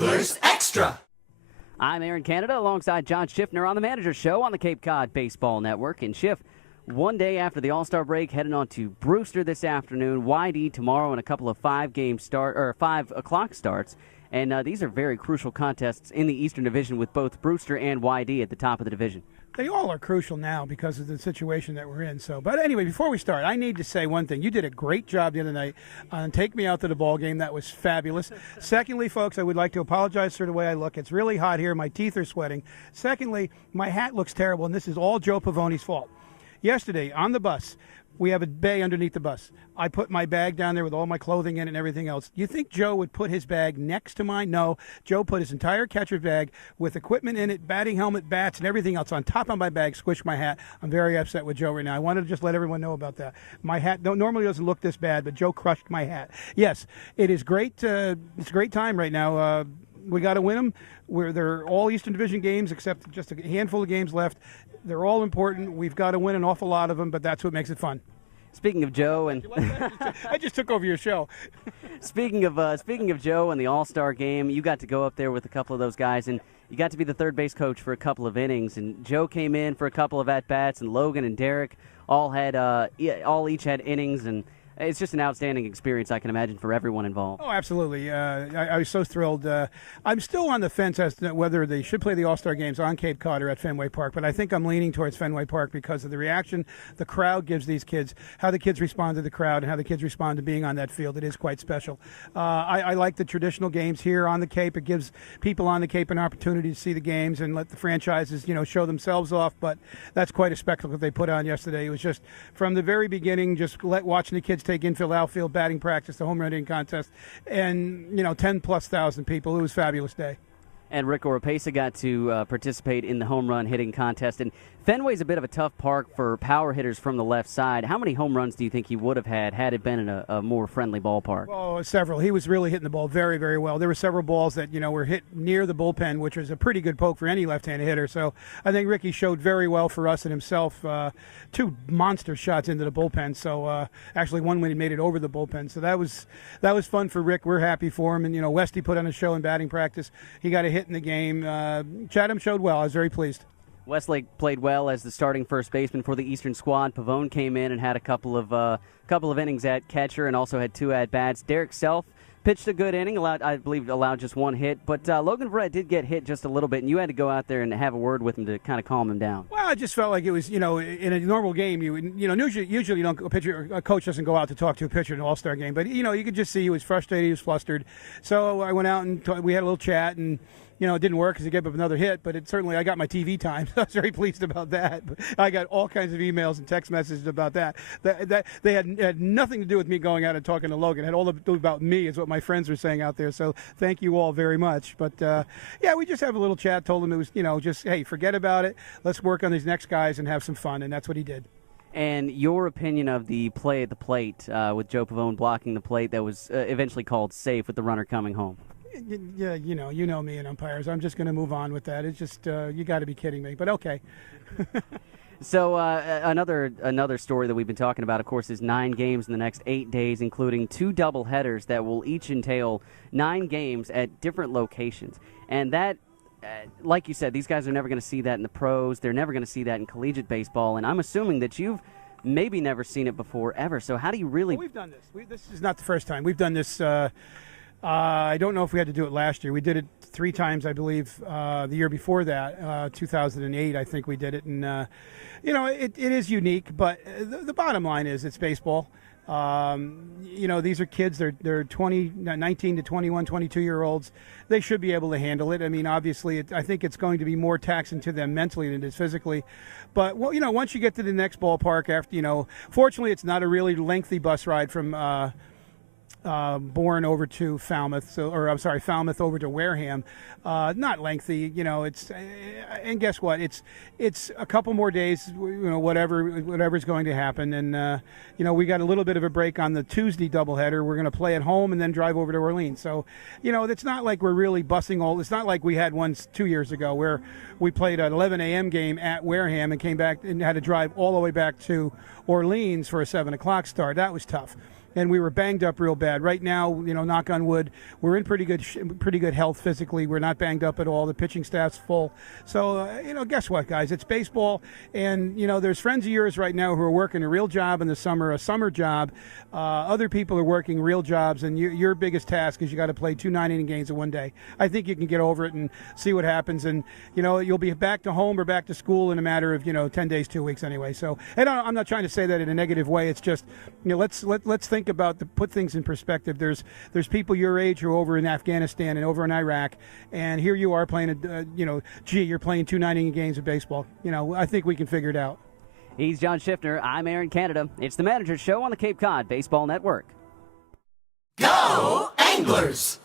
Anglers Extra. I'm Aaron Canada alongside John Schiffner on the Manager Show on the Cape Cod Baseball Network. And Schiff, one day after the All-Star break, heading on to Brewster this afternoon, YD tomorrow, and a couple of 5 o'clock starts. And these are very crucial contests in the Eastern Division with both Brewster and YD at the top of the division. They all are crucial now because of the situation that we're in. But anyway, before we start, I need to say one thing. You did a great job the other night on Take Me Out to the Ball Game. That was fabulous. Secondly, folks, I would like to apologize for the way I look. It's really hot here. My teeth are sweating. Secondly, my hat looks terrible, and this is all Joe Pavoni's fault. Yesterday, on the bus, we have a bay underneath the bus. I put my bag down there with all my clothing in it and everything else. You think Joe would put his bag next to mine? No. Joe put his entire catcher's bag with equipment in it, batting helmet, bats, and everything else on top of my bag, squished my hat. I'm very upset with Joe right now. I wanted to just let everyone know about that. My hat normally doesn't look this bad, but Joe crushed my hat. Yes, it is great. It's a great time right now. We got to win them. They're all Eastern Division games except just a handful of games left. They're all important. We've got to win an awful lot of them, but that's what makes it fun. Speaking of Joe, and I just took over your show. Speaking of Joe and the All-Star game, you got to go up there with a couple of those guys, and you got to be the third base coach for a couple of innings. And Joe came in for a couple of at bats, and Logan and Derek all each had innings, and it's just an outstanding experience, I can imagine, for everyone involved. Oh, absolutely. I was so thrilled. I'm still on the fence as to whether they should play the All-Star games on Cape Cod or at Fenway Park, but I think I'm leaning towards Fenway Park because of the reaction the crowd gives these kids, how the kids respond to the crowd, and how the kids respond to being on that field. It is quite special. I like the traditional games here on the Cape. It gives people on the Cape an opportunity to see the games and let the franchises, show themselves off, but that's quite a spectacle that they put on yesterday. It was just, from the very beginning, just watching the kids take infield, outfield, batting practice, the home run hitting contest, and 10,000+ people. It was a fabulous day. And Rick Oropesa got to participate in the home run hitting contest. And Fenway's a bit of a tough park for power hitters from the left side. How many home runs do you think he would have had it been in a more friendly ballpark? Oh, several. He was really hitting the ball very, very well. There were several balls that, were hit near the bullpen, which was a pretty good poke for any left-handed hitter. So I think Ricky showed very well for us and himself. 2 monster shots into the bullpen. So actually one when he made it over the bullpen. So that was fun for Rick. We're happy for him. And, Westy put on a show in batting practice. He got a hit in the game. Chatham showed well. I was very pleased. Westlake played well as the starting first baseman for the Eastern squad. Pavone came in and had a couple of innings at catcher and also had 2 at-bats. Derek Self pitched a good inning, allowed just 1 hit. But Logan Verrett did get hit just a little bit, and you had to go out there and have a word with him to kind of calm him down. Well, I just felt like it was, in a normal game, usually you don't a coach doesn't go out to talk to a pitcher in an All-Star game. But, you could just see he was frustrated, he was flustered. So I went out and we had a little chat, and it didn't work because he gave up another hit, but I got my TV time. So I was very pleased about that. But I got all kinds of emails and text messages about that. That they had nothing to do with me going out and talking to Logan. It had all to do about me, is what my friends were saying out there. So thank you all very much. But we just have a little chat. Told him it was, just, hey, forget about it. Let's work on these next guys and have some fun, and that's what he did. And your opinion of the play at the plate with Joe Pavone blocking the plate that was eventually called safe with the runner coming home? Yeah, you know me and umpires. I'm just going to move on with that. It's just you got to be kidding me, but okay. So another story that we've been talking about, of course, is 9 games in the next 8 days, including 2 doubleheaders that will each entail 9 games at different locations. And that, like you said, these guys are never going to see that in the pros. They're never going to see that in collegiate baseball. And I'm assuming that you've maybe never seen it before ever. So how do you really? Well, we've done this. This is not the first time. We've done this. I don't know if we had to do it last year. We did it 3 times, I believe, the year before that, 2008, I think we did it. And, it is unique, but the bottom line is it's baseball. These are kids. They're 19 to 21, 22-year-olds. They should be able to handle it. I mean, obviously, I think it's going to be more taxing to them mentally than it is physically. But, once you get to the next ballpark, after, fortunately, it's not a really lengthy bus ride from Bourne over to Falmouth, Falmouth over to Wareham. Not lengthy, it's, and guess what? It's a couple more days, whatever's going to happen. And, we got a little bit of a break on the Tuesday doubleheader. We're going to play at home and then drive over to Orleans. So, it's not like we're really bussing it's not like we had one 2 years ago where we played an 11 a.m. game at Wareham and came back and had to drive all the way back to Orleans for a 7 o'clock start. That was tough. and we were banged up real bad. Right now, knock on wood, we're in pretty good health physically. We're not banged up at all. The pitching staff's full. So, guess what, guys? It's baseball, and, there's friends of yours right now who are working a real job in the summer, a summer job. Other people are working real jobs, and your biggest task is you got to play 2 9-inning games in one day. I think you can get over it and see what happens, and, you'll be back to home or back to school in a matter of, 10 days, 2 weeks anyway. So, and I'm not trying to say that in a negative way. It's just, let's think about put things in perspective. There's people your age who are over in Afghanistan and over in Iraq, and here you are playing, you're playing 2 9-inning games of baseball. I think we can figure it out. He's John Schiffner. I'm Aaron Canada. It's the Manager's Show on the Cape Cod Baseball Network. Go Anglers!